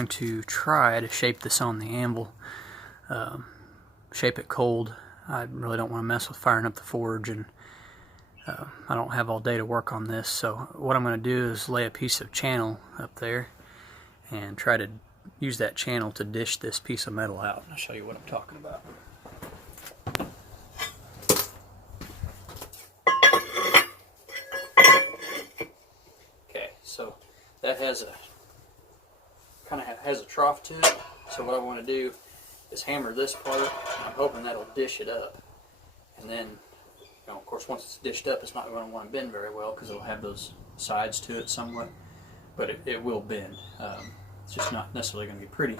going to try to shape this on the anvil, shape it cold. I really don't want to mess with firing up the forge, and I don't have all day to work on this, so what I'm going to do is lay a piece of channel up there and try to use that channel to dish this piece of metal out. I'll show you what I'm talking about. Okay, so that has a has a trough to it, so what I want to do is hammer this part, and I'm hoping that'll dish it up. And then, you know, of course, once it's dished up, it's not going to want to bend very well because it'll have those sides to it somewhat, but it will bend. It's just not necessarily going to be pretty,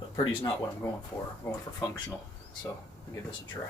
but pretty is not what I'm going for. I'm going for functional, so I'll give this a try.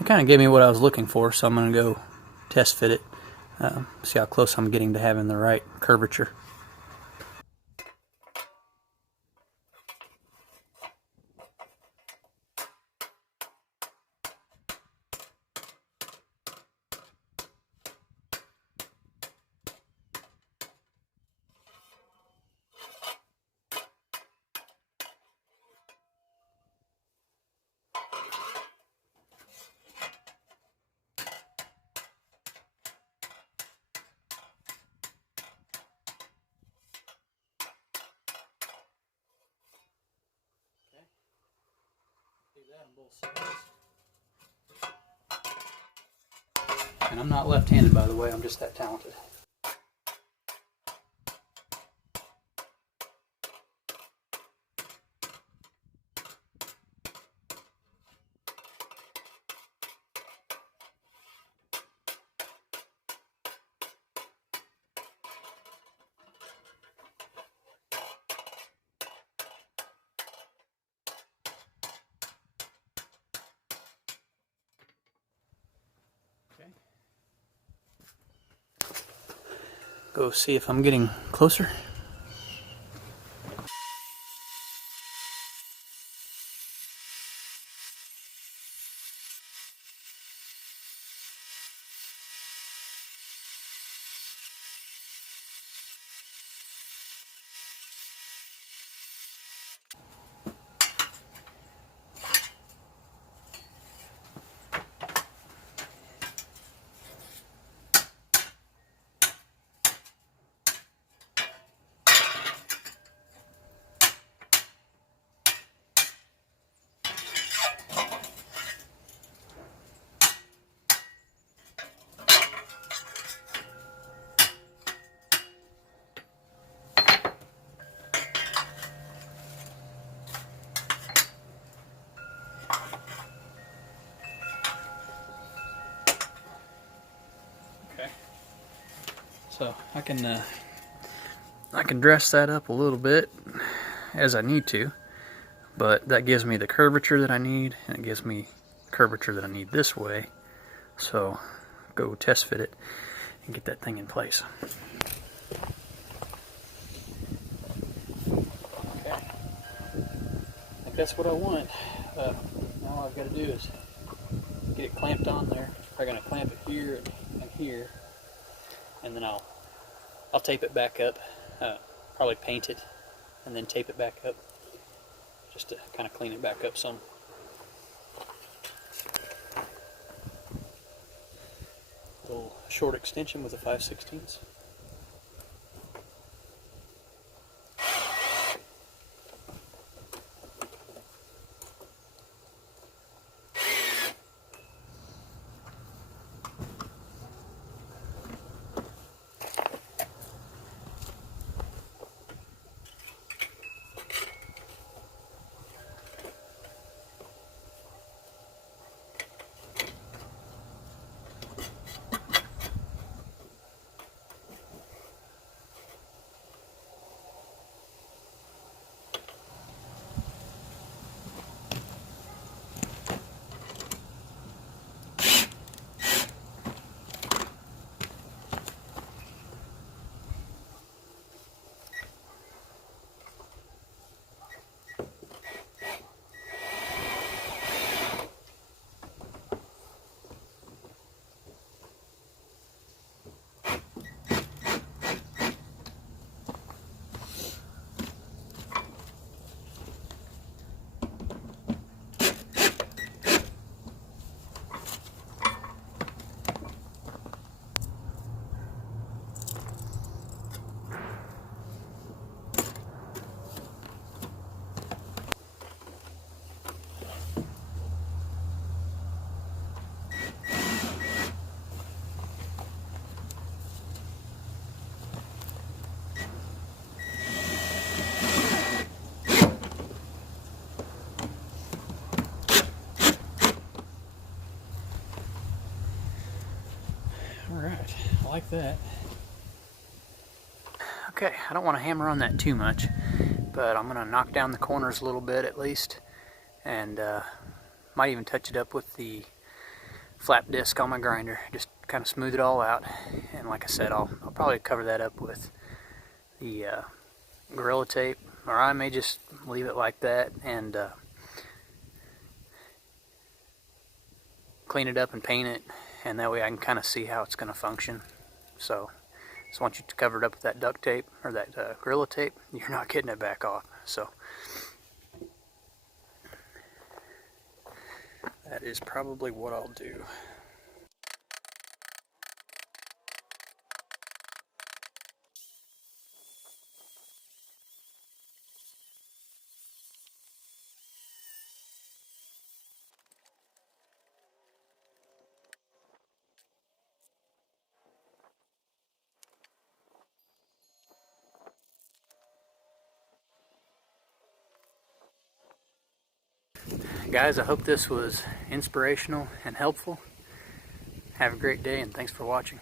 It kind of gave me what I was looking for, so I'm going to go test fit it, see how close I'm getting to having the right curvature. That on both sides. And I'm not left-handed, by the way, I'm just that talented. Go see if I'm getting closer. So I can dress that up a little bit as I need to, but that gives me the curvature that I need, and it gives me the curvature that I need this way. So go test fit it and get that thing in place. Okay, I think that's what I want. Now all I've got to do is get it clamped on there. I'm going to clamp it here and here, and then I'll tape it back up, probably paint it and then tape it back up just to kind of clean it back up some. A little short extension with a 5/16. like that. Okay, I don't want to hammer on that too much, but I'm going to knock down the corners a little bit at least, and might even touch it up with the flap disc on my grinder, just kind of smooth it all out. And like I said, I'll probably cover that up with the Gorilla Tape, or I may just leave it like that and clean it up and paint it, and that way I can kind of see how it's going to function. So just want you to cover it up with that duct tape, or that Gorilla Tape. You're not getting it back off. So that is probably what I'll do. Guys, I hope this was inspirational and helpful. Have a great day, and thanks for watching.